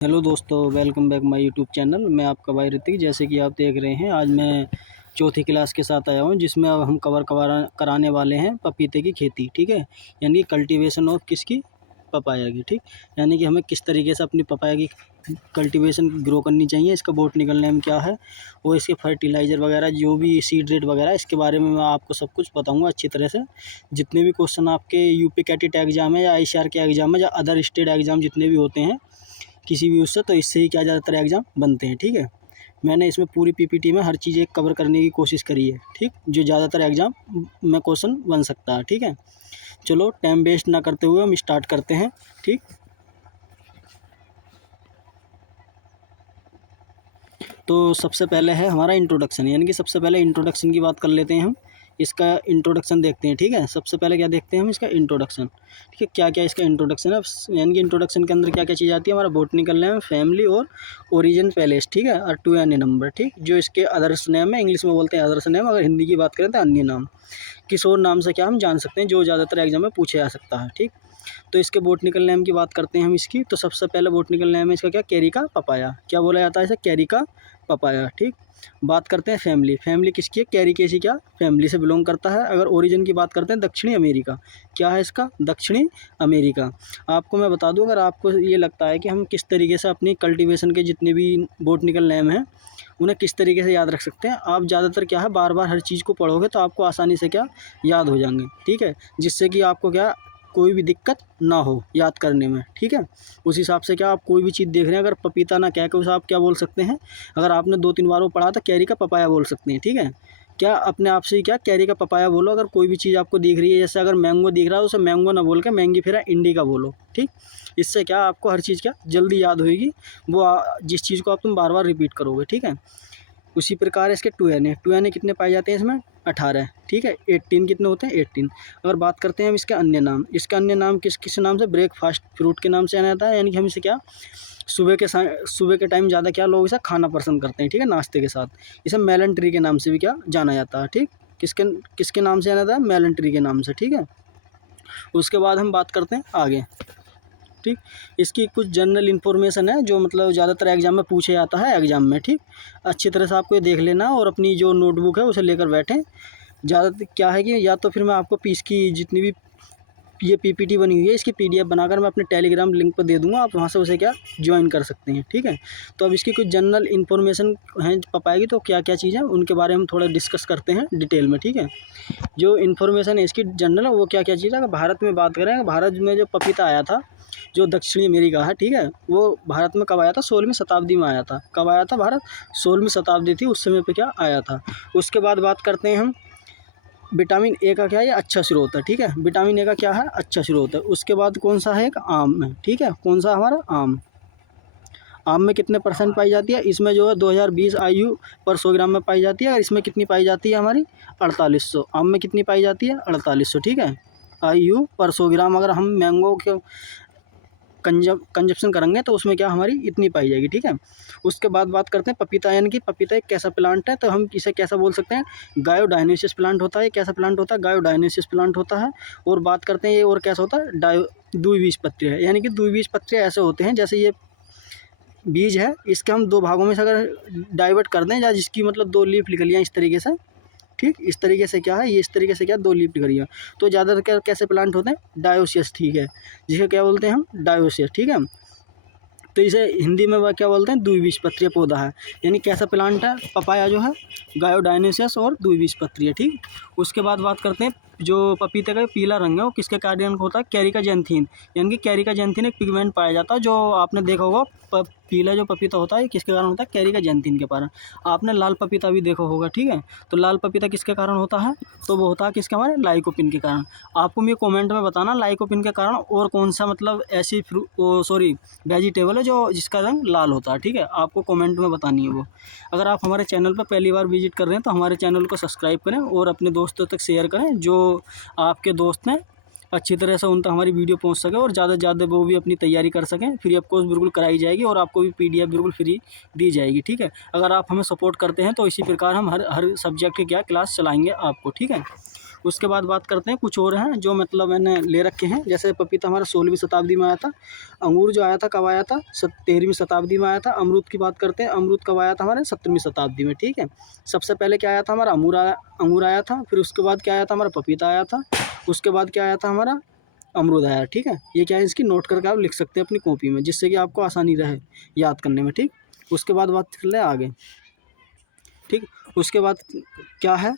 Hello दोस्तों, welcome back my YouTube channel. मैं आपका भाई ऋतिक। जैसे कि आप देख रहे हैं, आज मैं चौथी क्लास के साथ आया हूं, जिसमें अब हम कवर कराने वाले हैं पपीते की खेती। ठीक है, यानी कल्टीवेशन ऑफ किसकी, पपाया की। ठीक, यानी कि हमें किस तरीके से अपनी पपाया की कल्टीवेशन ग्रो करनी चाहिए, इसका बोटनिकल नेम क्या है और इसके फर्टिलाइज़र वगैरह, जो भी सीड रेट वगैरह, इसके बारे में मैं आपको सब कुछ बताऊँगा अच्छी तरह से। जितने भी क्वेश्चन आपके यूपी कैटेट एग्ज़ाम है या आईसीआर के एग्ज़ाम है या अदर स्टेट एग्ज़ाम जितने भी होते हैं किसी भी उससे, तो इससे ही क्या ज़्यादातर एग्ज़ाम बनते हैं। ठीक है, मैंने इसमें पूरी पीपीटी में हर चीज़ एक कवर करने की कोशिश करी है। ठीक, जो ज़्यादातर एग्ज़ाम में क्वेश्चन बन सकता है। ठीक है, चलो टाइम वेस्ट ना करते हुए हम स्टार्ट करते हैं। ठीक, तो सबसे पहले है हमारा इंट्रोडक्शन, यानी कि सबसे पहले इंट्रोडक्शन की बात कर लेते हैं हम। इसका इंट्रोडक्शन देखते हैं। ठीक है, सबसे पहले क्या देखते हैं हम, इसका इंट्रोडक्शन। ठीक है, क्या क्या इसका इंट्रोडक्शन है, यानी कि इंट्रोडक्शन के अंदर क्या क्या चीज़ आती है। हमारा बोटनिकल नेम, फैमिली और ओरिजिन पैलेस। ठीक है, और 2 अन्य नंबर। ठीक, जो इसके अदर्स नेम है, इंग्लिश में बोलते हैं अदर्स नेम, अगर हिंदी की बात करें तो अन्य नाम। किस और नाम से क्या हम जान सकते हैं, जो ज़्यादातर एग्जाम में पूछे जा सकता है। ठीक, तो इसके बोटनिकल नेम की बात करते हैं हम इसकी। तो सबसे पहले बोटनिकल नेम है इसका क्या, कैरिका पपाया। क्या बोला जाता है इसे, कैरिका पपाया। ठीक, बात करते हैं फैमिली। फैमिली किसकी है, कैरिकेसी क्या फैमिली से बिलोंग करता है। अगर ओरिजिन की बात करते हैं, दक्षिणी अमेरिका। क्या है इसका, दक्षिणी अमेरिका। आपको मैं बता दूं, अगर आपको ये लगता है कि हम किस तरीके से अपनी कल्टीवेशन के जितने भी बोटनिकल नेम हैं उन्हें किस तरीके से याद रख सकते हैं, आप ज़्यादातर क्या है बार बार हर चीज़ को पढ़ोगे तो आपको आसानी से क्या याद हो जाएंगे। ठीक है, जिससे कि आपको क्या कोई भी दिक्कत ना हो याद करने में। ठीक है, उस हिसाब से क्या आप कोई भी चीज़ देख रहे हैं, अगर पपीता ना कह के उसे आप क्या बोल सकते हैं, अगर आपने 2-3 बार वो पढ़ा तो कैरी का पपाया बोल सकते हैं। ठीक है, क्या अपने आप से ही क्या कैरी का पपाया बोलो। अगर कोई भी चीज़ आपको दिख रही है, जैसे अगर मैंगो दिख रहा है, उसे मैंगो ना बोल के मैंगी फिर इंडिका बोलो। ठीक, इससे क्या आपको हर चीज़ क्या जल्दी याद होगी, वो जिस चीज़ को आप तुम बार बार रिपीट करोगे। ठीक है, उसी प्रकार इसके 2 एन ए। 2 एन ए कितने पाए जाते हैं इसमें, 18। ठीक है, 18 कितने होते हैं, 18। अगर बात करते हैं हम इसके अन्य नाम, इसका अन्य नाम किस किस नाम से, ब्रेकफास्ट फ्रूट के नाम से जाना जाता है। यानी कि हम इसे क्या सुबह के टाइम ज़्यादा क्या लोग इसे खाना पसंद करते हैं। ठीक है, नाश्ते के साथ। इसे मेलन ट्री के नाम से भी क्या जाना जाता है। ठीक, किसके किसके नाम से जाना जाता है, मेलन ट्री के नाम से। ठीक है, उसके बाद हम बात करते हैं आगे। ठीक, इसकी कुछ जनरल इन्फॉर्मेशन है जो मतलब ज़्यादातर एग्जाम में पूछे जाता है एग्जाम में। ठीक, अच्छी तरह से आपको ये देख लेना और अपनी जो नोटबुक है उसे लेकर बैठें। ज़्यादा क्या है कि या तो फिर मैं आपको इसकी जितनी भी ये पीपीटी बनी हुई है, इसकी पीडीएफ बनाकर मैं अपने टेलीग्राम लिंक पर दे दूंगा, आप वहाँ से उसे क्या ज्वाइन कर सकते हैं। ठीक है, तो अब इसकी कुछ जनरल इन्फॉर्मेशन है पाएगी, तो क्या क्या चीज़ है उनके बारे में थोड़ा डिस्कस करते हैं डिटेल में। ठीक है, जो इन्फॉर्मेशन है इसकी जनरल है वो क्या क्या चीज़ है। अगर भारत में बात करें, भारत में जो पपीता आया था जो दक्षिणी अमेरिका है, ठीक है, वो भारत में कब आया था, 16वीं शताब्दी में आया था। कब आया था भारत, 16वीं शताब्दी थी, उस समय पे क्या आया था। उसके बाद बात करते हैं हम विटामिन ए का क्या है, अच्छा स्रोत है। ठीक है, विटामिन ए का क्या है, अच्छा स्रोत है। उसके बाद कौन सा है, एक आम है। ठीक है, कौन सा हमारा आम। आम में कितने परसेंट पाई जाती है, इसमें जो है 2020 IU पर 100 ग्राम में पाई जाती है। और इसमें कितनी पाई जाती है हमारी, 4800। आम में कितनी पाई जाती है, 4800। ठीक है, IU पर 100 ग्राम। अगर हम मैंगो के कंजप्शन करेंगे तो उसमें क्या हमारी इतनी पाई जाएगी। ठीक है, उसके बाद बात करते हैं पपीता, यानी कि पपीता एक कैसा प्लांट है, तो हम इसे कैसा बोल सकते हैं, गायोडायनेसियस प्लांट होता है। कैसा प्लांट होता है, गायोडायनेसियस प्लांट होता है। और बात करते हैं ये और कैसा होता है, द्विबीजपत्री है। यानी कि द्विबीजपत्री ऐसे होते हैं, जैसे ये बीज है, इसके हम 2 भागों में से अगर डाइवर्ट कर दें, या जिसकी मतलब 2 लीफ निकलियाँ इस तरीके से। ठीक, इस तरीके से क्या है, ये इस तरीके से क्या 2 लीफ निकलियाँ, तो ज़्यादातर कैसे प्लांट होते हैं, डायोसियस। ठीक है, जिसे क्या बोलते हैं हम, डायोसियस। ठीक है, तो इसे हिंदी में वह क्या बोलते हैं, द्विबीजपत्रीय पौधा है। यानी कैसा प्लांट है पपाया जो है, गायोडायनेसियस और द्विबीजपत्रीय। ठीक, उसके बाद बात करते हैं जो पपीते का पीला रंग है वो किसके कारण होता है, कैरिका जैंथीन। यानी कि कैरिका जैंथीन एक पिगमेंट पाया जाता है, जो आपने देखा होगा पीला जो पपीता होता है किसके कारण होता है, कैरिका जैंथीन के कारण। आपने लाल पपीता भी देखा होगा। ठीक है, तो लाल पपीता किसके कारण होता है, तो वो होता है किसके, हमारे लाइकोपिन के कारण। आपको मुझे कमेंट में बताना लाइकोपिन के कारण और कौन सा मतलब ऐसी वेजिटेबल है जो जिसका रंग लाल होता है। ठीक है, आपको कमेंट में बतानी है वो। अगर आप हमारे चैनल पर पहली बार विजिट कर रहे हैं तो हमारे चैनल को सब्सक्राइब करें और अपने दोस्तों तक शेयर करें, जो आपके दोस्त हैं अच्छी तरह से उन तक हमारी वीडियो पहुंच सके और ज़्यादा से ज़्यादा वो भी अपनी तैयारी कर सकें। फ्री ऑफ कॉस्ट बिल्कुल कराई जाएगी और आपको भी PDF बिल्कुल फ्री दी जाएगी। ठीक है, अगर आप हमें सपोर्ट करते हैं तो इसी प्रकार हम हर सब्जेक्ट की क्या क्लास चलाएँगे आपको। ठीक है, उसके बाद बात करते हैं कुछ और हैं जो मतलब मैंने ले रखे हैं। जैसे पपीता हमारा 16वीं शताब्दी में आया था। अंगूर जो आया था कब आया था? 13वीं शताब्दी में आया था। अमरूद की बात करते हैं, अमरूद कब आया था? हमारे 17वीं शताब्दी में, ठीक है। सबसे पहले क्या आया था? हमारा अंगूर आया था। फिर उसके बाद क्या आया था? हमारा पपीता आया था। उसके बाद क्या आया था? हमारा अमरूद आया, ठीक है। ये क्या है, इसकी नोट करके आप लिख सकते हैं अपनी कॉपी में, जिससे कि आपको आसानी रहे याद करने में, ठीक। उसके बाद बात कर ले आगे, ठीक। उसके बाद क्या है?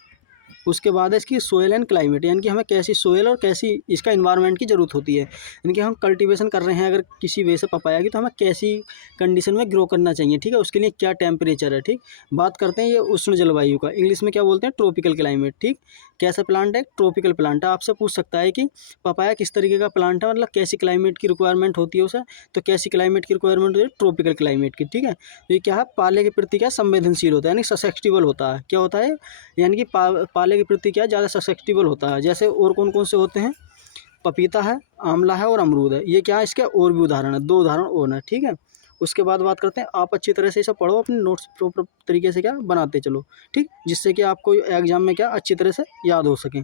उसके बाद है इसकी सोयल एंड क्लाइमेट, यानी कि हमें कैसी सोयल और कैसी इसका इन्वायरमेंट की ज़रूरत होती है। यानी कि हम कल्टीवेशन कर रहे हैं अगर किसी वे से पपाया की, तो हमें कैसी कंडीशन में ग्रो करना चाहिए, ठीक है। उसके लिए क्या टेम्परेचर है, ठीक। बात करते हैं ये उष्ण जलवायु का, इंग्लिश में क्या बोलते हैं? ट्रॉपिकल क्लाइमेट, ठीक। कैसा प्लांट है? ट्रॉपिकल प्लांट है। आपसे पूछ सकता है कि पपाया किस तरीके का प्लांट है, मतलब कैसी क्लाइमेट की रिक्वायरमेंट होती है उसे। तो कैसी क्लाइमेट की रिक्वायरमेंट होती है? ट्रॉपिकल क्लाइमेट की, ठीक है। ये क्या है? पाले के प्रति क्या संवेदनशील होता है, यानी ससेप्टिबल होता है। क्या होता है? यानी कि पाले के प्रति क्या ज़्यादा ससेप्टिबल होता है। जैसे और कौन कौन से होते हैं? पपीता है, आंवला है और अमरूद है। ये क्या है? इसके और भी उदाहरण है, 2 उदाहरण और हैं, ठीक है। उसके बाद बात करते हैं, आप अच्छी तरह से इसे पढ़ो, अपने नोट्स प्रॉपर तरीके से क्या बनाते चलो, ठीक, जिससे कि आपको एग्जाम में क्या अच्छी तरह से याद हो सके।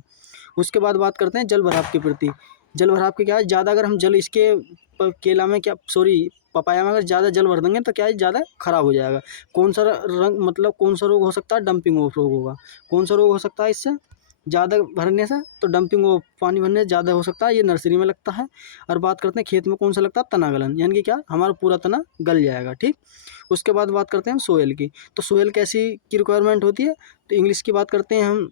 उसके बाद बात करते हैं जल भराव के प्रति। जल भराव के क्या है? ज़्यादा अगर हम जल इसके केला में क्या, सॉरी, पपाया में अगर ज़्यादा जल भर देंगे तो क्या है? ज़्यादा खराब हो जाएगा। कौन सा रंग, मतलब कौन सा रोग हो सकता है? डंपिंग ऑफ रोग होगा। कौन सा रोग हो सकता है इससे? ज़्यादा भरने से, तो डंपिंग ऑफ, पानी भरने से ज़्यादा हो सकता है, ये नर्सरी में लगता है। और बात करते हैं खेत में कौन सा लगता है? तना गलन, यानी कि क्या? हमारा पूरा तना गल जाएगा, ठीक। उसके बाद बात करते हैं हम सोयल की। तो सोयल कैसी की रिक्वायरमेंट होती है? तो इंग्लिश की बात करते हैं हम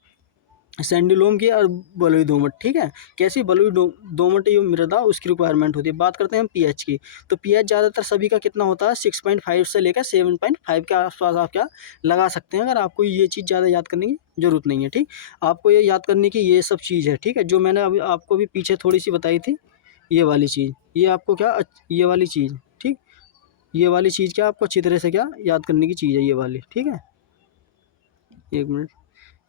सैंडी लोम की और बलुई दोमट, ठीक है। कैसी? बलुई दोमट ये मृदा, उसकी रिक्वायरमेंट होती है। बात करते हैं हम पीएच की। तो पीएच ज़्यादातर सभी का कितना होता है? 6.5 से लेकर 7.5 के आसपास आप क्या लगा सकते हैं, अगर आपको ये चीज़ ज़्यादा याद करने की ज़रूरत नहीं है, ठीक। आपको ये याद करने की ये सब चीज़ है, ठीक है, जो मैंने अभी आपको भी पीछे थोड़ी सी बताई थी, ये वाली चीज़, ये आपको क्या ये वाली चीज़, ठीक, ये वाली चीज़ क्या आपको अच्छी तरह से क्या याद करने की चीज़ है, ये वाली, ठीक है। 1 मिनट,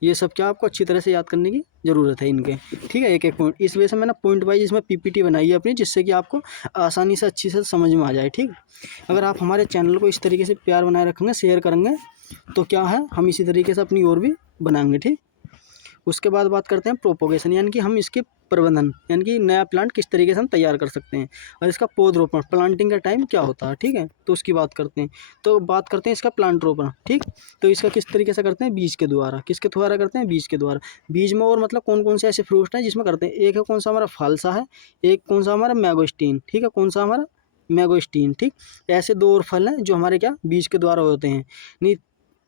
ये सब क्या आपको अच्छी तरह से याद करने की ज़रूरत है इनके, ठीक है, एक एक पॉइंट। इस वजह से मैंने पॉइंट वाइज इसमें पीपीटी बनाई है अपनी, जिससे कि आपको आसानी से अच्छी से समझ में आ जाए, ठीक। अगर आप हमारे चैनल को इस तरीके से प्यार बनाए रखेंगे, शेयर करेंगे, तो क्या है, हम इसी तरीके से अपनी और भी बनाएंगे, ठीक। उसके बाद बात करते हैं प्रोपोगेशन, यानी कि हम इसके प्रबंधन, यानी कि नया प्लांट किस तरीके से हम तैयार कर सकते हैं, और इसका पौधरोपण, प्लांटिंग का टाइम क्या होता है, ठीक है, तो उसकी बात करते हैं। तो बात करते हैं इसका प्लांट रोपण, ठीक। तो इसका किस तरीके से करते हैं? बीज के द्वारा। किसके द्वारा करते हैं? बीज के द्वारा। बीज में और मतलब कौन कौन से ऐसे फ्रूट हैं जिसमें करते हैं? एक है कौन सा हमारा फालसा है, एक कौन सा हमारा मैगोस्टीन, ठीक है, कौन सा हमारा मैगोस्टीन, ठीक। ऐसे 2 और फल हैं जो हमारे क्या बीज के द्वारा होते हैं। नहीं,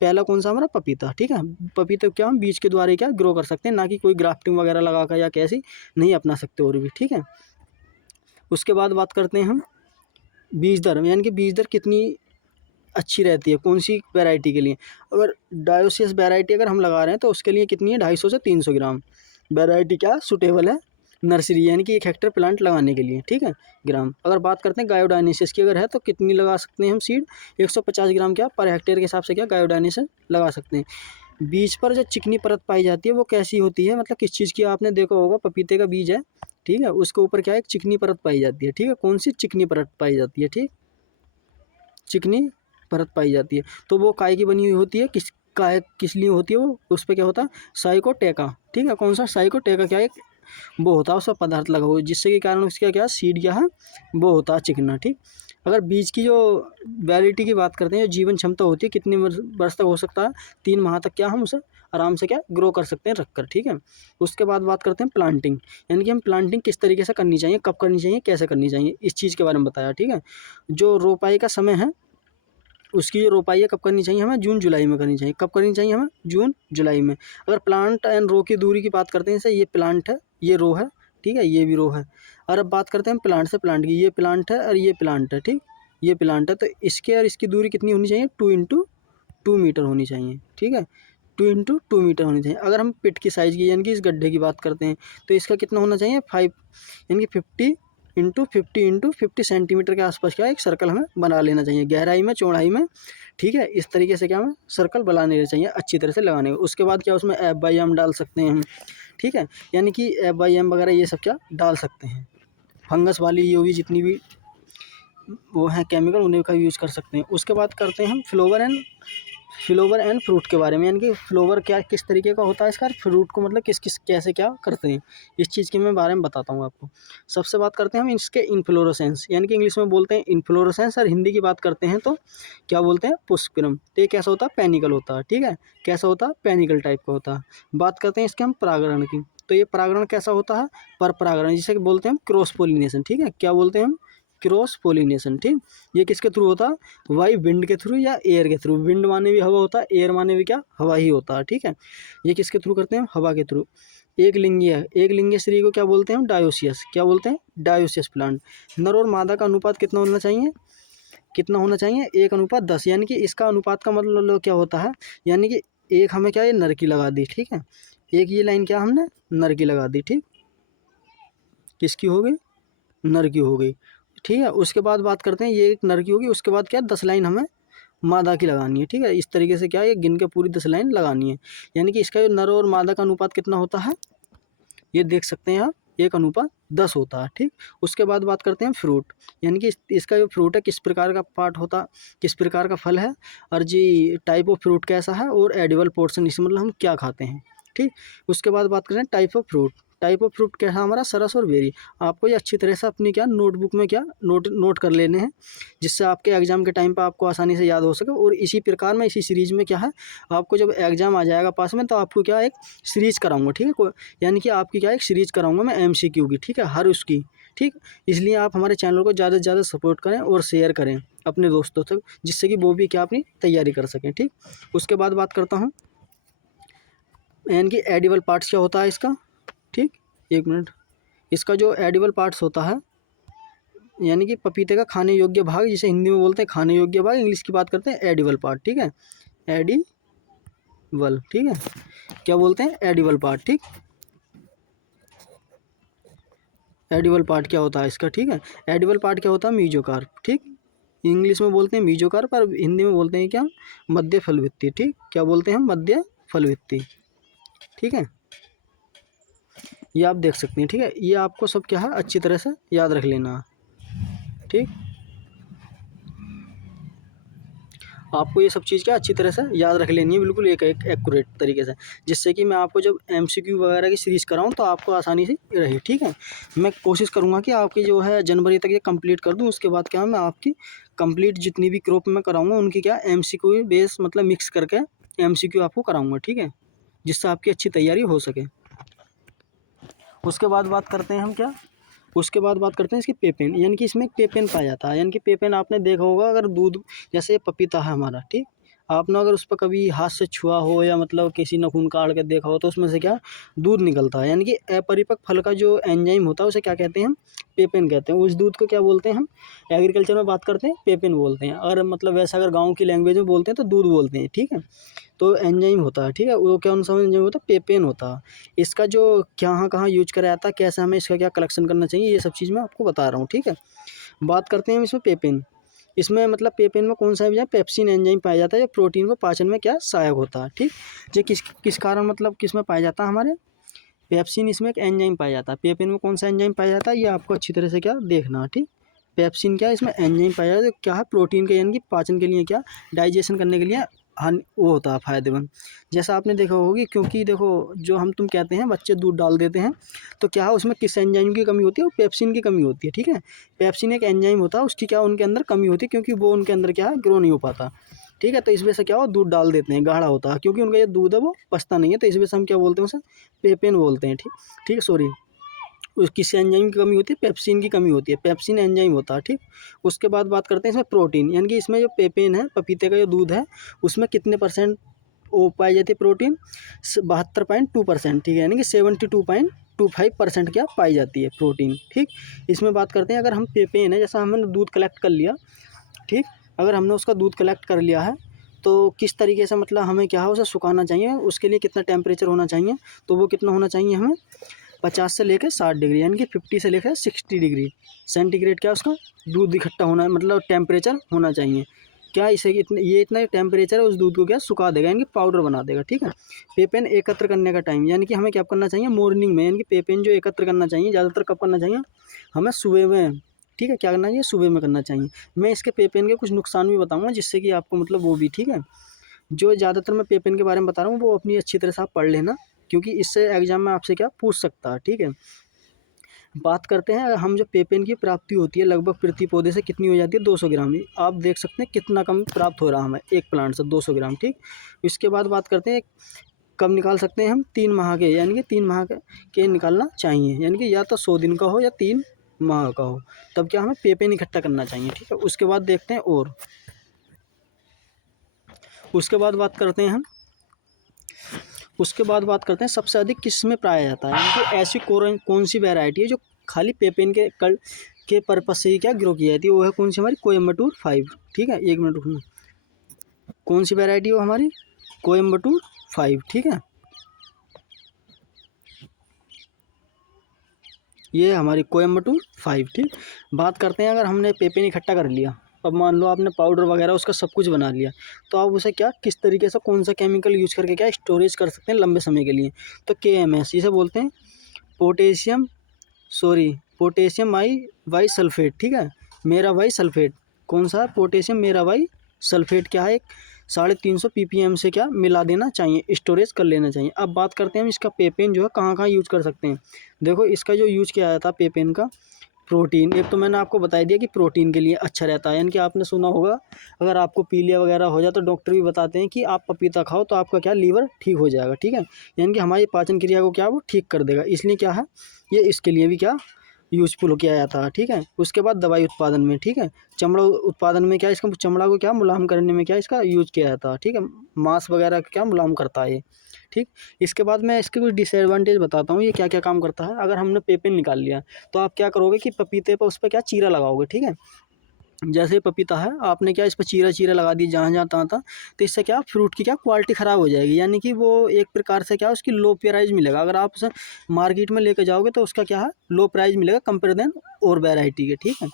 पहला कौन सा हमारा पपीता, ठीक है। पपीता क्या हम बीज के द्वारा ही क्या ग्रो कर सकते हैं, ना कि कोई ग्राफ्टिंग वगैरह लगा कर या कैसी नहीं अपना सकते और भी, ठीक है। उसके बाद बात करते हैं हम बीज दर, यानी कि बीज दर कितनी अच्छी रहती है कौन सी वैरायटी के लिए। अगर डायोसियस वैरायटी अगर हम लगा रहे हैं तो उसके लिए कितनी है? 250 से 300 ग्राम वैरायटी क्या सूटेबल है नर्सरी, यानी कि 1 हेक्टेयर प्लांट लगाने के लिए, ठीक है, ग्राम। अगर बात करते हैं गायोडाइनिसिस की अगर है तो कितनी लगा सकते हैं हम सीड? 150 ग्राम क्या पर हेक्टेयर के हिसाब से क्या गायोडाइनिसिस लगा सकते हैं। बीज पर जो चिकनी परत पाई जाती है वो कैसी होती है, मतलब किस चीज़ की? आपने देखा होगा पपीते का बीज है, ठीक है, उसके ऊपर क्या है? एक चिकनी परत पाई जाती है, ठीक है। कौन सी चिकनी परत पाई जाती है? ठीक, चिकनी परत पाई जाती है। तो वो काय की बनी हुई होती है, किस लिए होती है वो? उस पर क्या होता है? साइकोटेका, ठीक है। कौन सा? साइकोटेका क्या एक वो होता है, उसका पदार्थ लगा हुआ, जिससे के कारण उसका क्या सीड क्या है वो होता है चिकना, ठीक। अगर बीज की जो वैलिडिटी की बात करते हैं, जो जीवन क्षमता होती है, कितने वर्ष तक हो सकता है? 3 माह तक क्या हम उसे आराम से क्या ग्रो कर सकते हैं रखकर, ठीक है। उसके बाद बात करते हैं प्लांटिंग, यानी कि हम प्लांटिंग किस तरीके से करनी चाहिए, कब करनी चाहिए, कैसे करनी चाहिए, इस चीज़ के बारे में बताया, ठीक है। जो रोपाई का समय है उसकी जो रोपाई है कब करनी चाहिए हमें? जून जुलाई में करनी चाहिए। कब करनी चाहिए हमें? जून जुलाई में। अगर प्लांट एंड रो की दूरी की बात करते हैं, जैसे ये प्लांट है, ये रो है, ठीक है, ये भी रो है। और अब बात करते हैं प्लांट से प्लांट की, ये प्लांट है और ये प्लांट है, ठीक, ये प्लांट है। तो इसके और इसकी दूरी कितनी होनी चाहिए? 2 × 2 मीटर होनी चाहिए, ठीक है, 2 × 2 मीटर होनी चाहिए। अगर हम पिट की साइज़ की, यानी कि इस गड्ढे की बात करते हैं, तो इसका कितना होना चाहिए? 5, यानी कि 50 × 50 सेंटीमीटर के आसपास क्या एक सर्कल हमें बना लेना चाहिए, गहराई में, चौड़ाई में, ठीक है। इस तरीके से क्या हमें सर्कल बनाने चाहिए अच्छी तरह से लगाने। उसके बाद क्या उसमें FYM डाल सकते हैं हम, ठीक है, यानी कि FYM वगैरह ये सब क्या डाल सकते हैं। फंगस वाली ये भी जितनी भी वो हैं केमिकल, उन्हें का यूज़ कर सकते हैं। उसके बाद करते हैं हम flower and flavour and fruit के बारे में, यानी कि फ्लेवर क्या किस तरीके का होता है इसका, फ्रूट को मतलब किस किस कैसे क्या करते हैं, इस चीज़ के मैं बारे में बताता हूँ आपको। सबसे बात करते हैं हम इसके इन्फ्लोरेसेंस, यानी कि इंग्लिश में बोलते हैं इन्फ्लोरेसेंस, और हिंदी की बात करते हैं तो क्या बोलते हैं, पुष्पक्रम। तो ये कैसा होता है, पैनिकल होता है, ठीक है, कैसा होता है, पैनिकल टाइप का होता है। बात करते हैं इसके हम परागण की, तो ये परागण कैसा होता है, पर परागण, जिसे बोलते हैं हम क्रॉस पोलिनेशन, ठीक है, क्या बोलते हैं हम, क्रॉस पोलिनेशन, ठीक। ये किसके थ्रू होता है, वाई विंड के थ्रू या एयर के थ्रू, विंड माने भी हवा होता है, एयर माने भी क्या, हवा ही होता है, ठीक है। ये किसके थ्रू करते हैं, हवा के थ्रू। एक लिंगीय स्त्री को क्या बोलते हैं हम, डायोसियस, क्या बोलते हैं, डायोसियस प्लांट। नर और मादा का अनुपात कितना होना चाहिए, कितना होना चाहिए, 1:10, यानी कि इसका अनुपात का मतलब क्या होता है, यानी कि एक हमें क्या, ये नर की लगा दी, ठीक है, एक ये लाइन क्या हमने नर की लगा दी, ठीक, किसकी हो गई, नर की हो गई, ठीक है। उसके बाद बात करते हैं, ये एक नर की होगी, उसके बाद क्या 10 लाइन हमें मादा की लगानी है, ठीक है। इस तरीके से क्या है, ये गिन के पूरी 10 लाइन लगानी है, यानी कि इसका जो नर और मादा का अनुपात कितना होता है, ये देख सकते हैं आप, 1:10 होता है, ठीक। उसके बाद बात करते हैं फ्रूट, यानी कि इसका जो फ्रूट है किस प्रकार का पार्ट होता, किस प्रकार का फल है, और जी टाइप ऑफ फ्रूट कैसा है, और एडिबल पोर्शन, इसमें मतलब हम क्या खाते हैं, ठीक। उसके बाद बात करें टाइप ऑफ फ्रूट क्या है हमारा, सरस और बेरी। आपको ये अच्छी तरह से अपनी क्या नोटबुक में क्या नोट कर लेने हैं, जिससे आपके एग्जाम के टाइम पर आपको आसानी से याद हो सके। और इसी प्रकार में इसी सीरीज में क्या है, आपको जब एग्जाम आ जाएगा पास में, तो आपको क्या एक सीरीज कराऊंगा, ठीक है, यानी कि आपकी क्या एक सीरीज कराऊंगा मैं MCQ की, ठीक है, हर उसकी, ठीक। इसलिए आप हमारे चैनल को ज़्यादा से ज़्यादा सपोर्ट करें और शेयर करें अपने दोस्तों तक, जिससे कि वो भी क्या अपनी तैयारी कर सकें, ठीक। उसके बाद बात करता हूँ, यानी कि एडिबल पार्ट्स क्या होता है इसका, ठीक, एक मिनट। इसका जो एडिबल पार्ट्स होता है, यानी कि पपीते का खाने योग्य भाग, जिसे हिंदी में बोलते हैं खाने योग्य भाग, इंग्लिश की बात करते हैं एडिबल पार्ट, ठीक है, एडिबल, ठीक है, क्या बोलते हैं, एडिबल पार्ट, ठीक। एडिबल पार्ट क्या होता है इसका, ठीक है, एडिबल पार्ट क्या होता है, मीजोकार्प, ठीक। इंग्लिश में बोलते हैं मीजोकार्प, और हिंदी में बोलते हैं क्या, मध्य फलवृत्ति, ठीक, क्या बोलते हैं हम, मध्य फलवृत्ति, ठीक है। ये आप देख सकते हैं, ठीक है, ये आपको सब क्या है अच्छी तरह से याद रख लेना है, ठीक। आपको ये सब चीज़ क्या अच्छी तरह से याद रख लेनी है, बिल्कुल एक एक्यूरेट तरीके से, जिससे कि मैं आपको जब MCQ वगैरह की सीरीज़ कराऊँ तो आपको आसानी से रहे, ठीक है। मैं कोशिश करूँगा कि आपकी जो है जनवरी तक ये कंप्लीट कर दूँ। उसके बाद क्या है, मैं आपकी कंप्लीट जितनी भी क्रॉप में कराऊँगा उनकी क्या MCQ बेस मतलब मिक्स करके MCQ आपको कराऊँगा, ठीक है, जिससे आपकी अच्छी तैयारी हो सके। उसके बाद बात करते हैं हम क्या, उसके बाद बात करते हैं इसकी पेपेन, यानी कि इसमें पेपेन पाया जाता है, यानी कि पेपेन आपने देखा होगा, अगर दूध जैसे पपीता है हमारा, ठीक, आपने अगर उस पर कभी हाथ से छुआ हो या मतलब किसी नाखून काट के देखा हो, तो उसमें से क्या दूध निकलता है, यानी कि अपरिपक्व फल का जो एंजाइम होता है उसे क्या कहते हैं हम, पेपेन कहते हैं। उस दूध को क्या बोलते हैं हम, एग्रीकल्चर में बात करते हैं पेपेन बोलते हैं, और मतलब वैसा अगर गाँव की लैंग्वेज में बोलते हैं तो दूध बोलते हैं, ठीक है। तो एंजाइम होता है, ठीक है, वो कौन सा एंजाइम होता है, पेपेन होता है। इसका जो कहाँ यूज करा जाता है, कैसे हमें इसका क्या कलेक्शन करना चाहिए, ये सब चीज़ मैं आपको बता रहा हूँ, ठीक है। बात करते हैं हम इसमें पेपेन, इसमें मतलब पेपेन में कौन सा एंजाइम, पेप्सिन एंजाइम पाया जाता है, जो प्रोटीन को पाचन में क्या सहायक होता है, ठीक। ये किस किस कारण मतलब किस में पाया जाता है, हमारे पेप्सिन, इसमें एक एंजाइम पाया जाता है। पेपेन में कौन सा एंजाइम पाया जाता है, ये आपको अच्छी तरह से क्या देखना है, ठीक। पेप्सिन क्या है, इसमें एंजाइम पाया जाता है, क्या है, प्रोटीन के यानी कि पाचन के लिए क्या, डाइजेशन करने के लिए वो होता है फायदेमंद। जैसा आपने देखा होगी, क्योंकि देखो जो हम तुम कहते हैं बच्चे दूध डाल देते हैं, तो क्या है उसमें किस एंजाइम की कमी होती है, वो पेप्सिन की कमी होती है, ठीक है। पेप्सिन एक एंजाइम होता है, उसकी क्या उनके अंदर कमी होती है, क्योंकि वो उनके अंदर क्या है ग्रो नहीं हो पाता, ठीक है। तो इस वजह से क्या हो, दूध डाल देते हैं, गाढ़ा होता है, क्योंकि उनका ये दूध है वो पचता नहीं है, तो इस वजह से हम क्या बोलते हैं उसे, पेपेन बोलते हैं, ठीक, ठीक है, सॉरी। उस किस एंजाइम की कमी होती है, पेप्सिन की कमी होती है, पेप्सिन एंजाइम होता है, ठीक। उसके बाद बात करते हैं इसमें प्रोटीन, यानी कि इसमें जो पेपेन है, पपीते का जो दूध है, उसमें कितने % वो पाई जाती है प्रोटीन, 72.2%, ठीक है, यानी कि 72.25% क्या पाई जाती है प्रोटीन, ठीक। इसमें बात करते हैं, अगर हम पेपेन है, जैसा हमने दूध कलेक्ट कर लिया, ठीक, अगर हमने उसका दूध कलेक्ट कर लिया है, तो किस तरीके से मतलब हमें क्या है उसे सुखाना चाहिए, उसके लिए कितना टेम्परेचर होना चाहिए, तो वो कितना होना चाहिए हमें 50 से लेकर 60 डिग्री, यानी कि 50 से लेकर 60 डिग्री सेंटीग्रेड क्या उसका दूध इकट्ठा होना है, मतलब टेम्परेचर होना चाहिए। क्या इसे इतना टेम्परेचर है उस दूध को क्या सुखा देगा, यानी कि पाउडर बना देगा, ठीक है। पेपेन एकत्र करने का टाइम, यानी कि हमें क्या करना चाहिए, मॉर्निंग में, यानी कि पेपेन जो एकत्र करना चाहिए ज़्यादातर कब करना चाहिए, हमें सुबह में, ठीक है, क्या करना चाहिए, सुबह में करना चाहिए। मैं इसके पेपेन के कुछ नुकसान भी बताऊँगा, जिससे कि आपको मतलब वो भी, ठीक है, जो ज़्यादातर मैं पेपेन के बारे में बता रहा हूँ वो अपनी अच्छी तरह से आप पढ़ लेना, क्योंकि इससे एग्जाम में आपसे क्या पूछ सकता है, ठीक है। बात करते हैं हम जो पेपेन की प्राप्ति होती है लगभग प्रति पौधे से कितनी हो जाती है, 200 ग्राम। आप देख सकते हैं कितना कम प्राप्त हो रहा है हमें एक प्लांट से, 200 ग्राम, ठीक। इसके बाद बात करते हैं कब निकाल सकते हैं हम, 3 माह के, यानी कि 3 माह के निकालना चाहिए, यानी कि या तो 100 दिन का हो या 3 माह का हो, तब क्या हमें पेपेन इकट्ठा करना चाहिए, ठीक है। उसके बाद देखते हैं और उसके बाद बात करते हैं हम सबसे अधिक किस में पाया जाता है, यानी कि ऐसी कौन सी वैरायटी है जो खाली पेपेन के पर्पज से ही क्या ग्रो की जाती है, वो है कौन सी, हमारी कोयम्बटूर 5, ठीक है। 1 मिनट रुकना, कौन सी वैरायटी हो हमारी, कोयम्बटूर 5, ठीक है। ये हमारी कोयम्बटूर 5, ठीक। बात करते हैं अगर हमने पेपेन इकट्ठा कर लिया, अब मान लो आपने पाउडर वगैरह उसका सब कुछ बना लिया, तो आप उसे क्या किस तरीके से कौन सा केमिकल यूज करके क्या स्टोरेज कर सकते हैं लंबे समय के लिए, तो KMS इसे बोलते हैं, पोटेशियम वाई सल्फेट, ठीक है। मेरा वाई सल्फेट कौन सा है, पोटेशियम मेरा वाई सल्फेट क्या है, 350 ppm से क्या मिला देना चाहिए, स्टोरेज कर लेना चाहिए। अब बात करते हैं हम इसका पेपेन जो है कहाँ कहाँ यूज कर सकते हैं। देखो इसका जो यूज किया जाता है पेपेन का, प्रोटीन, एक तो मैंने आपको बता दिया कि प्रोटीन के लिए अच्छा रहता है, यानी कि आपने सुना होगा अगर आपको पीलिया वगैरह हो जाए तो डॉक्टर भी बताते हैं कि आप पपीता खाओ तो आपका क्या लीवर ठीक हो जाएगा, ठीक है। यानी कि हमारी पाचन क्रिया को क्या वो ठीक कर देगा, इसलिए क्या है ये इसके लिए भी क्या यूजफुल किया जाता है, ठीक है। उसके बाद दवाई उत्पादन में, ठीक है, चमड़ा उत्पादन में क्या इसका चमड़ा को क्या मुलायम करने में क्या इसका यूज किया जाता है, ठीक है। मांस वगैरह क्या मुलायम करता है ये, ठीक। इसके बाद मैं इसके कुछ डिसएडवांटेज बताता हूँ ये क्या क्या काम करता है। अगर हमने पेपेन निकाल लिया तो आप क्या करोगे कि पपीते पर उस पर क्या चीरा लगाओगे, ठीक है। जैसे पपीता है आपने क्या इस पर चीरा लगा दी जहाँ जहाँ तहाँ तहाँ, तो इससे क्या फ्रूट की क्या क्वालिटी ख़राब हो जाएगी, यानी कि वो एक प्रकार से क्या उसकी लो प्राइस मिलेगा। अगर आप उसे मार्केट में लेकर जाओगे तो उसका क्या है लो प्राइस मिलेगा कंपेयर देन और वेराइटी के, ठीक है।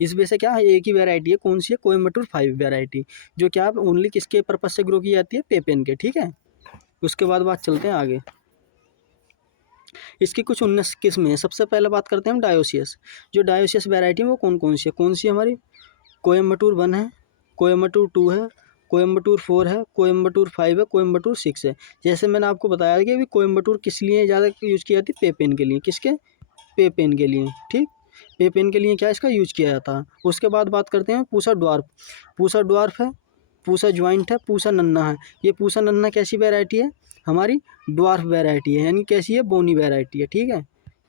इस वजह से क्या है एक ही वेराइटी है, कौन सी है, कोयम्बटूर 5 वेराइटी, जो क्या ओनली किसके पर्पज से ग्रो की जाती है, पेपेन के, ठीक है। उसके बाद बात चलते हैं आगे, इसकी कुछ 19 किस्में हैं। सबसे पहले बात करते हैं हम डायोसियस। जो डायोसियस वैरायटी है वो कौन सी है हमारी, कोयम्बटूर 1 है, कोयम्बटूर 2 है, कोयम्बटूर 4 है, कोयम्बटूर 5 है, कोयम्बटूर 6 है। जैसे मैंने आपको बताया कि अभी कोयम्बटूर किस लिए ज़्यादा यूज़ की जाती है, पेपेन के लिए, किसके, पेपेन के लिए, ठीक। पेपेन के लिए क्या इसका यूज किया जाता है। उसके बाद बात करते हैं पूसा ड्वार्फ है, पूसा ज्वाइंट है, पूसा नन्ना है। ये पूसा नन्ना कैसी वैरायटी है, हमारी ड्वार्फ वैरायटी है, यानी कैसी है, बोनी वैरायटी है, ठीक है।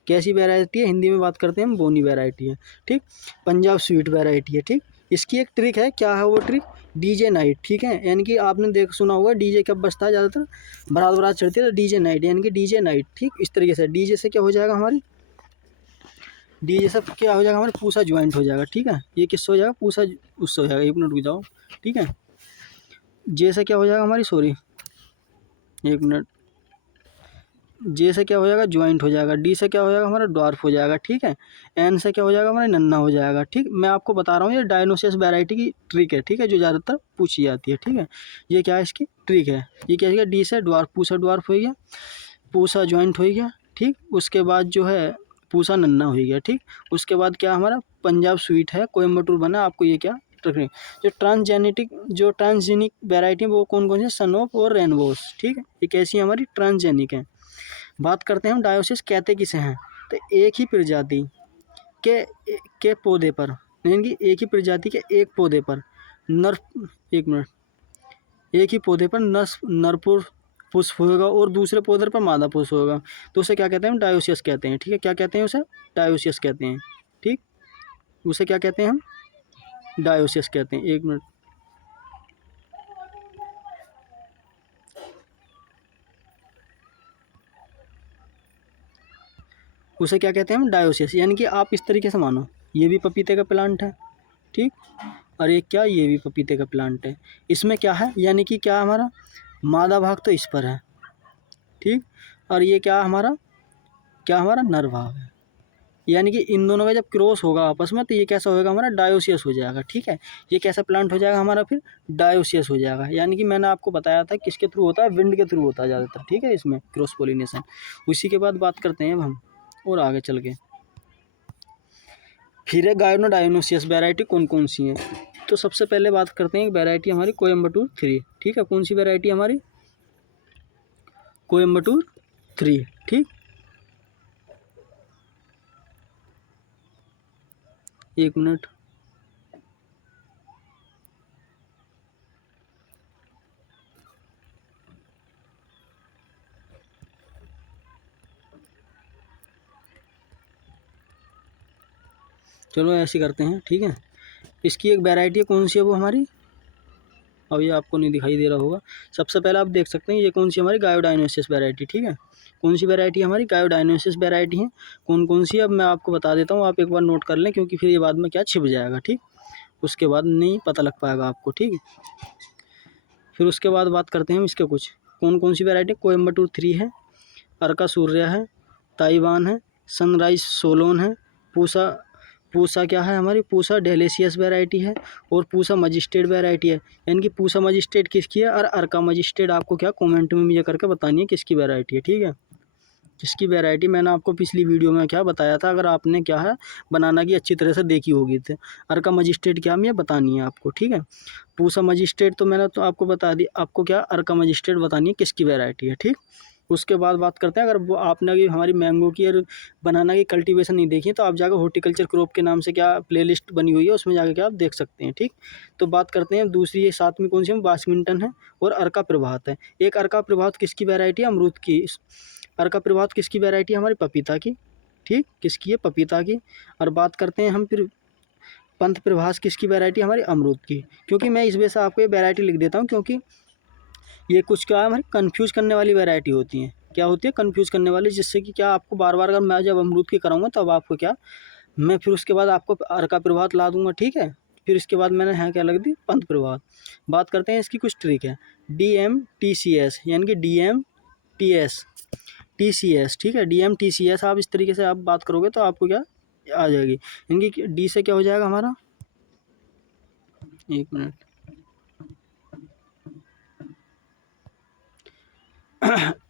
कैसी वैरायटी है, हिंदी में बात करते हैं हम, बोनी वैरायटी है, ठीक। पंजाब स्वीट वैरायटी है, ठीक। इसकी एक ट्रिक है, क्या है वो ट्रिक, डीजे नाइट, ठीक है। यानी कि आपने सुना होगा डीजे कब बजता है ज़्यादातर, बारात चढ़ती है तो डीजे नाइट, यानी कि डीजे नाइट, ठीक। इस तरीके से डीजे से क्या हो जाएगा हमारी, डीजे से क्या हो जाएगा हमारे पूसा ज्वाइंट हो जाएगा, ठीक है। ये किससे हो जाएगा, पूसा उससे हो जाएगा, 1 मिनट रुक जाओ, ठीक है। जे से क्या हो जाएगा हमारी, सॉरी 1 मिनट, जे से क्या हो जाएगा, ज्वाइंट हो जाएगा। डी से क्या हो जाएगा हमारा, ड्वार्फ हो जाएगा, ठीक है। एन से क्या हो जाएगा हमारा, नन्ना हो जाएगा, ठीक। मैं आपको बता रहा हूँ ये डायनोसियस वैरायटी की ट्रिक है, ठीक है, जो ज़्यादातर पूछी जाती है, ठीक है। ये क्या है इसकी ट्रिक है, ये क्या है, डी से ड्वार्फ, पूसा ड्वार्फ हो गया, पूसा ज्वाइंट हो गया, ठीक। उसके बाद जो है पूसा नन्ना हो गया, ठीक। उसके बाद क्या हमारा पंजाब स्वीट है, कोयम्बटूर बना, आपको ये क्या रखें। जो ट्रांसजेनिक वैरायटी है वो कौन कौन सी, सनोप और रेनबोस, ठीक है। ये कैसी है हमारी, ट्रांसजेनिक है। बात करते हैं हम डायोसिस कहते किसे हैं, तो एक ही प्रजाति के पौधे पर, यानी कि एक ही प्रजाति के एक पौधे पर नर, 1 मिनट, एक ही पौधे पर नर पुष्प होगा और दूसरे पौधे पर मादा पुष्प होगा, तो उसे क्या कहते हैं हम, डायोसियस कहते हैं, ठीक है। क्या कहते हैं उसे, डायोसियस कहते हैं, ठीक। उसे क्या कहते हैं हम, डायोसियस कहते हैं। 1 मिनट, उसे क्या कहते हैं हम, डायोसियस। यानी कि आप इस तरीके से मानो ये भी पपीते का प्लांट है, ठीक। और एक क्या, ये भी पपीते का प्लांट है। इसमें क्या है, यानी कि क्या हमारा मादा भाग तो इस पर है, ठीक। और ये क्या हमारा नर भाग है, यानी कि इन दोनों का जब क्रॉस होगा आपस में तो ये कैसा होगा हमारा, डायोसियस हो जाएगा, ठीक है। ये कैसा प्लांट हो जाएगा हमारा, फिर डायोसियस हो जाएगा। यानी कि मैंने आपको बताया था किसके थ्रू होता है, विंड के थ्रू होता है ज़्यादातर, ठीक है, इसमें क्रॉस पोलिनेशन। उसी के बाद बात करते हैं अब हम और आगे चल के, फिर है गायनो डायनोसियस वैरायटी कौन कौन सी है। तो सबसे पहले बात करते हैं एक वैरायटी हमारी कोयम्बटूर 3, ठीक है। कौन सी वैरायटी हमारी? कोयम्बटूर 3, ठीक। एक मिनट, चलो ऐसे करते हैं, ठीक है। इसकी एक वैरायटी है, कौन सी है वो हमारी? अब ये आपको नहीं दिखाई दे रहा होगा। सबसे पहले आप देख सकते हैं ये कौन सी हमारी गायोडाइनोसिस वैरायटी, ठीक है। कौन सी वैरायटी हमारी? गायोडाइनोसिस वैरायटी है। कौन कौन सी है अब मैं आपको बता देता हूँ, आप एक बार नोट कर लें, क्योंकि फिर ये बाद में क्या छिप जाएगा, ठीक। उसके बाद नहीं पता लग पाएगा आपको, ठीक है। फिर उसके बाद बात करते हैं हम इसके कुछ कौन कौन सी वैरायटी। कोयम्बटूर 3 है, अर्का सूर्या है, ताइवान है, सनराइज सोलोन है, पूसा पूसा क्या है हमारी? पूसा डेलिशियस वैरायटी है, और पूसा मजिस्ट्रेट वैरायटी है। यानी कि पूसा मजिस्ट्रेट किसकी है और अर्का मजिस्ट्रेट आपको क्या कमेंट में मुझे करके बतानी है किसकी वैरायटी है, ठीक है। जिसकी वैरायटी मैंने आपको पिछली वीडियो में क्या बताया था, अगर आपने क्या है बनाना की अच्छी तरह से देखी होगी तो अर्का मजिस्ट्रेट क्या ये बतानी है आपको, ठीक है। पूसा मजिस्ट्रेट तो मैंने तो आपको बता दी, आपको क्या अर्का मजिस्ट्रेट बतानी है किसकी वैरायटी है, ठीक। उसके बाद बात करते हैं, अगर वो आपने अभी हमारी मैंगो की और बनाना की कल्टीवेशन नहीं देखी तो आप जाकर हॉर्टिकल्चर क्रॉप के नाम से क्या प्लेलिस्ट बनी हुई है, उसमें जाकर क्या आप देख सकते हैं, ठीक। तो बात करते हैं दूसरी, ये साथ में कौन सी है? बास्मिंटन है और अर्का प्रभात है। एक अर्का प्रभात किसकी वैरायटी है? अमरूद की। अर्का प्रभात किसकी वैरायटी है? हमारी पपीता की, ठीक। किसकी है? पपीता की। और बात करते हैं हम फिर पंथ प्रभास किसकी वैरायटी? हमारी अमरूद की। क्योंकि मैं इस वजह से आपको ये वैरायटी लिख देता हूँ, क्योंकि ये कुछ क्या है हमारी कन्फ्यूज़ करने वाली वैरायटी होती हैं। क्या होती है? कन्फ्यूज़ करने वाली, जिससे कि क्या आपको बार बार अगर मैं जब अमरूद की कराऊंगा तब आपको क्या, मैं फिर उसके बाद आपको अर्का प्रभात ला दूंगा, ठीक है। फिर इसके बाद मैंने यहाँ क्या लग दी? पंथ प्रभात। बात करते हैं इसकी कुछ ट्रिक है। DMTCS यानी कि DMTS, ठीक है। DMTCS आप इस तरीके से आप बात करोगे तो आपको क्या आ जाएगी। यानी कि डी से क्या हो जाएगा हमारा? एक मिनट,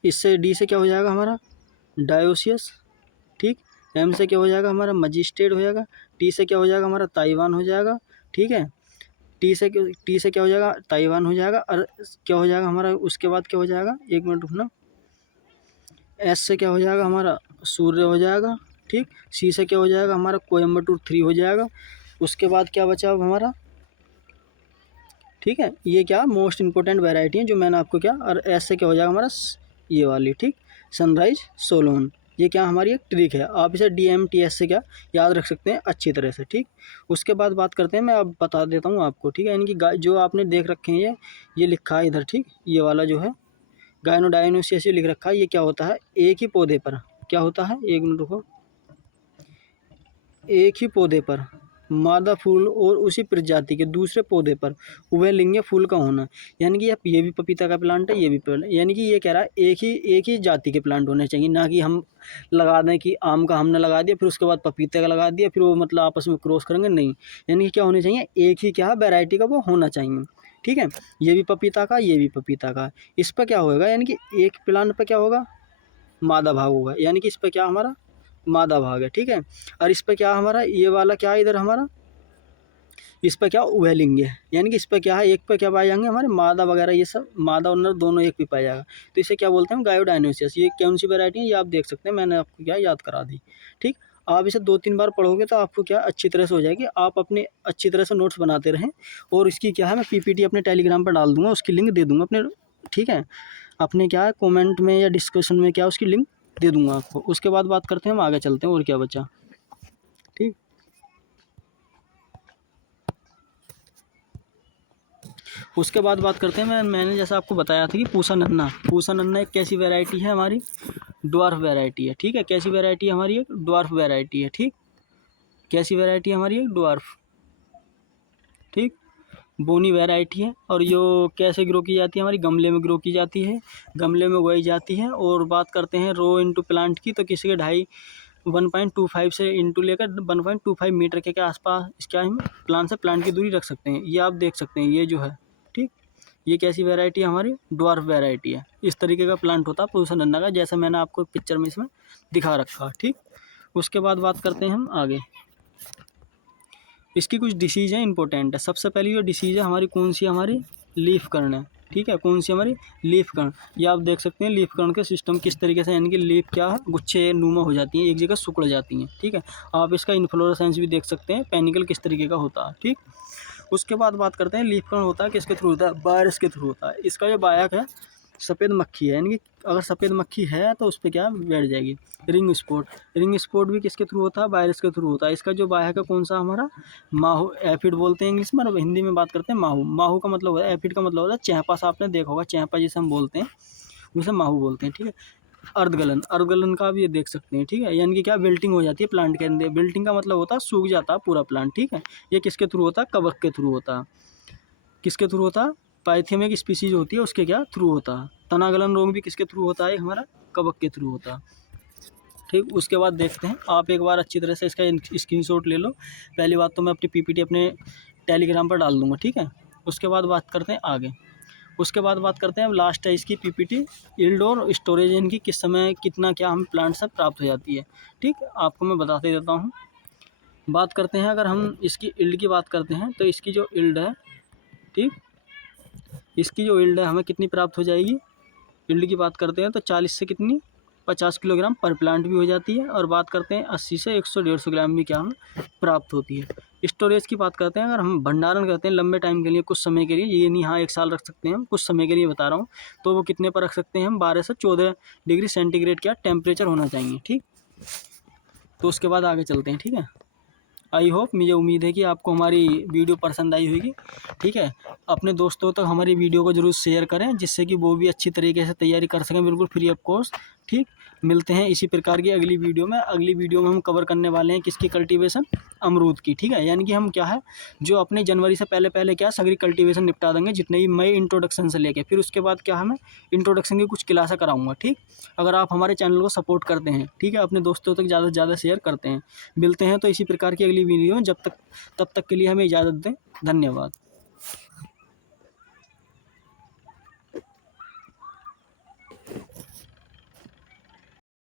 इससे डी से क्या हो जाएगा हमारा? डायोसियस, ठीक। एम से क्या हो जाएगा हमारा? मजिस्ट्रेट हो जाएगा। टी से क्या हो जाएगा हमारा? ताइवान हो जाएगा, ठीक है। टी से क्या हो जाएगा? ताइवान हो जाएगा। और क्या हो जाएगा हमारा? उसके बाद क्या हो जाएगा? एक मिनट रुकना। एस से क्या हो जाएगा हमारा? सूर्य हो जाएगा, ठीक। सी से क्या हो जाएगा हमारा? कोयम्बटूर 3 हो जाएगा। उसके बाद क्या बचा अब हमारा? ठीक है, ये क्या मोस्ट इंपॉर्टेंट वैरायटी है जो मैंने आपको क्या, और एस से क्या हो जाएगा हमारा? ये वाली, ठीक। सनराइज सोलोन। ये क्या हमारी एक ट्रिक है, आप इसे DMTS से क्या याद रख सकते हैं अच्छी तरह से, ठीक। उसके बाद बात करते हैं, मैं अब बता देता हूँ आपको, ठीक है। यानी कि जो आपने देख रखे हैं ये लिखा है इधर, ठीक। ये वाला जो है गायनोडायनोसिस लिख रखा है, ये क्या होता है? एक ही पौधे पर क्या होता है? एक मिनट रुको। एक ही पौधे पर मादा फूल और उसी प्रजाति के दूसरे पौधे पर उभयलिंगीय फूल का होना। यानी कि ये भी पपीता का प्लांट है, ये भी यानी कि ये कह रहा है एक ही जाति के प्लांट होने चाहिए, ना कि हम लगा दें कि आम का हमने लगा दिया फिर उसके बाद पपीते का लगा दिया फिर वो मतलब आपस में क्रॉस करेंगे, नहीं। यानी कि क्या होने चाहिए? एक ही क्या वैरायटी का वो होना चाहिए, ठीक है। ये भी पपीता का, ये भी पपीता का। इस पर क्या होगा? यानी कि एक प्लांट पर क्या होगा? मादा भाग होगा। यानी कि इस पर क्या हमारा? मादा भाग है, ठीक है। और इस पे क्या हमारा? ये वाला क्या है इधर हमारा? इस पे क्या? उभयलिंग है। यानी कि इस पे क्या है? एक पे क्या पाए जाएंगे हमारे? मादा वगैरह, ये सब मादा और नर दोनों एक पे पाया जाएगा। तो इसे क्या बोलते हैं? गायोडाइनोसिस। ये कौन सी वैरायटी है ये आप देख सकते हैं, मैंने आपको क्या याद करा दी, ठीक। आप इसे 2-3 बार पढ़ोगे तो आपको क्या अच्छी तरह से हो जाएगी। आप अपने अच्छी तरह से नोट्स बनाते रहें, और इसकी क्या है मैं PPT अपने टेलीग्राम पर डाल दूंगा, उसकी लिंक दे दूंगा अपने, ठीक है। अपने क्या है कॉमेंट में या डिस्कशन में क्या उसकी लिंक दे दूंगा आपको। उसके बाद बात करते हैं, हम आगे चलते हैं और क्या बचा, ठीक। उसके बाद बात करते हैं, मैंने जैसा आपको बताया था कि पूसा नन्ना एक कैसी वैरायटी है हमारी? ड्वार्फ वैरायटी है, ठीक है। कैसी वैरायटी है हमारी? एक ड्वार्फ वैरायटी है, ठीक। कैसी वैरायटी है हमारी? एक ड्वार्फ, ठीक। बोनी वैरायटी है। और जो कैसे ग्रो की जाती है हमारी? गमले में ग्रो की जाती है, गमले में उगाई जाती है। और बात करते हैं रो इंटू प्लांट की, तो किसी के 1.25 से इंटू लेकर 1.25 मीटर के आसपास इसका हम प्लांट से प्लांट की दूरी रख सकते हैं। ये आप देख सकते हैं, ये जो है, ठीक। ये कैसी वैरायटी है हमारी? ड्वार्फ वैरायटी है। इस तरीके का प्लांट होता है पूसा नन्ना का, जैसा मैंने आपको पिक्चर में इसमें दिखा रखा, ठीक। उसके बाद बात करते हैं हम आगे। इसकी कुछ डिसीज़ हैं इंपॉर्टेंट है। सबसे पहली जो डिसीज़ है हमारी कौन सी, हमारी लीफ कर्न है, ठीक है, कौन सी हमारी लीफ कर्न। ये आप देख सकते हैं लीफ कर्न के सिस्टम किस तरीके से, यानी कि लीफ क्या है, गुच्छे नुमा हो जाती हैं, एक जगह सिकुड़ जाती हैं, ठीक है। आप इसका इन्फ्लोरेसेंस भी देख सकते हैं, पेनिकल किस तरीके का होता है, ठीक। उसके बाद बात करते हैं लीफ कर्न होता है किसके थ्रू होता है, वायरस के थ्रू होता है। इसका जो बायक है सफ़ेद मक्खी है, यानी कि अगर सफ़ेद मक्खी है तो उस पर क्या बैठ जाएगी, रिंग स्पॉट। रिंग स्पॉट भी किसके थ्रू होता है, वायरस के थ्रू होता है। इसका जो बायक है कौन सा हमारा, माहू, एफिड बोलते हैं इंग्लिश में, और हिंदी में बात करते हैं माहू। माहू का मतलब होता है, एफिड का मतलब होता है चहपा सा, आपने देखा होगा चहपा जिसे हम बोलते हैं, उसे माहू बोलते हैं, ठीक है। अर्धगलन, अर्धगलन का भी ये देख सकते हैं, ठीक है, यानी कि क्या विल्टिंग हो जाती है प्लांट के अंदर। विल्टिंग का मतलब होता है सूख जाता है पूरा प्लांट, ठीक है। ये किसके थ्रू होता है, कवक के थ्रू होता है। किसके थ्रू होता है, पाइथियम एक स्पीसीज होती है उसके क्या थ्रू होता है। तनागलन रोग भी किसके थ्रू होता है, हमारा कवक के थ्रू होता है, ठीक। उसके बाद देखते हैं, आप एक बार अच्छी तरह से इसका स्क्रीनशॉट ले लो। पहली बात तो मैं अपनी पीपीटी अपने टेलीग्राम पर डाल दूंगा, ठीक है। उसके बाद बात करते हैं आगे। उसके बाद बात करते हैं, अब लास्ट है इसकी पीपीटी, यील्ड और स्टोरेज इनकी किस समय कितना क्या हम प्लांट से प्राप्त हो जाती है, ठीक। आपको मैं बताते देता हूँ। बात करते हैं, अगर हम इसकी यील्ड की बात करते हैं तो इसकी जो यील्ड है, ठीक, इसकी जो यील्ड है हमें कितनी प्राप्त हो जाएगी। यील्ड की बात करते हैं तो 40 से कितनी 50 किलोग्राम पर प्लांट भी हो जाती है। और बात करते हैं 80 से 100-150 ग्राम भी क्या हमें प्राप्त होती है। स्टोरेज की बात करते हैं, अगर हम भंडारण करते हैं लंबे टाइम के लिए, कुछ समय के लिए, ये नहीं हाँ 1 साल रख सकते हैं हम, कुछ समय के लिए बता रहा हूँ, तो वो कितने पर रख सकते हैं हम, 12 से 14 डिग्री सेंटीग्रेड क्या टेम्परेचर होना चाहिए, ठीक। तो उसके बाद आगे चलते हैं, ठीक है। आई होप, मुझे उम्मीद है कि आपको हमारी वीडियो पसंद आई होगी, ठीक है। अपने दोस्तों तक हमारी वीडियो को ज़रूर शेयर करें, जिससे कि वो भी अच्छी तरीके से तैयारी कर सकें, बिल्कुल फ्री ऑफ कॉस्ट, ठीक। मिलते हैं इसी प्रकार की अगली वीडियो में। अगली वीडियो में हम कवर करने वाले हैं किसकी कल्टीवेशन, अमरूद की, ठीक है। यानी कि हम क्या है, जो अपने जनवरी से पहले पहले क्या सगरी कल्टीवेशन निपटा देंगे, जितने भी मई इंट्रोडक्शन से लेके, फिर उसके बाद क्या हमें इंट्रोडक्शन की कुछ क्लासें कराऊंगा, ठीक। अगर आप हमारे चैनल को सपोर्ट करते हैं, ठीक है, अपने दोस्तों तक ज़्यादा से ज़्यादा शेयर करते हैं। मिलते हैं तो इसी प्रकार की अगली वीडियो में, तब तक के लिए हमें इजाज़त दें। धन्यवाद।